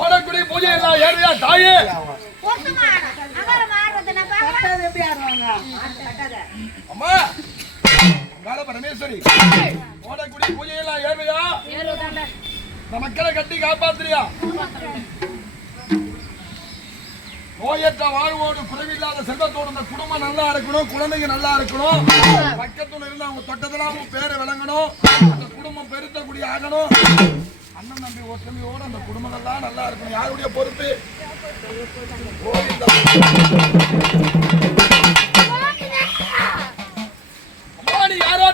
ஓடக்குடி பூஜை எல்லாம் ஏறியா தாயே? அம்மா பரமேஸ்வரி, ஓடக்குடி பூஜை எல்லாம் ஏறியா? இந்த மக்களை கட்டி காப்பாத்துறியா? நோயற்ற வாழ்வோடு குறைவில்லாத செல்வத்தோடு இந்த குடும்பம் நல்லா இருக்கணும், குழந்தைங்க நல்லா இருக்கணும், பக்கத்துல இருந்து அவங்க தொட்டதெல்லாம் அவங்க பேரை விளங்கணும், அந்த குடும்பம் பெருத்தக்கூடிய ஆகணும், அண்ணன் நம்பி ஒற்றுமையோடு அந்த குடும்பம் எல்லாம் நல்லா இருக்கணும். யாருடைய பொறுப்பு? அம்மாடி யாரோ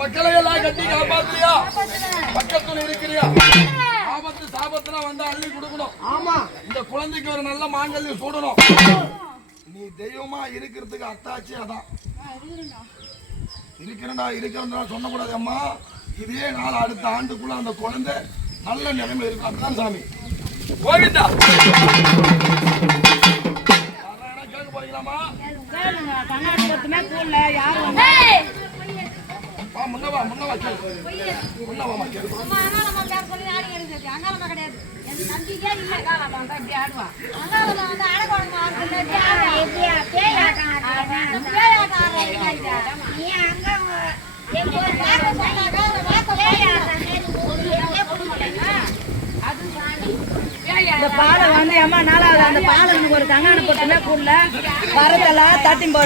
மக்களை எல்லாம் கட்டி காப்பாத்துறியா? பக்கத்துல இருக்கிறியா? ஆபத்து சாபத்துல வந்தா அள்ளி கொடுக்கணும். ஆமா, இந்த குழந்தைக்கு ஒரு நல்ல மாங்கல்யம் சூடணும். நீ தெய்வமா இருக்கிறதுக்கு அத்தாச்சி அதான் இருக்கிறா சொன்ன கூடாது அம்மா. இதே நாள் அடுத்த ஆண்டுக்குள்ள அந்த குழந்தை நல்ல நிலைமை இருக்கும். அதுதான் சாமி. கோவிந்தா கேட்க போறீங்களாமா? முன்னவா முன்னவா கேளு. இந்த பாலை வந்து அம்மா நாலாவது அந்த பாலை ஒரு கங்காணி போட்டுமே கூடல வரதெல்லாம் தட்டும் போது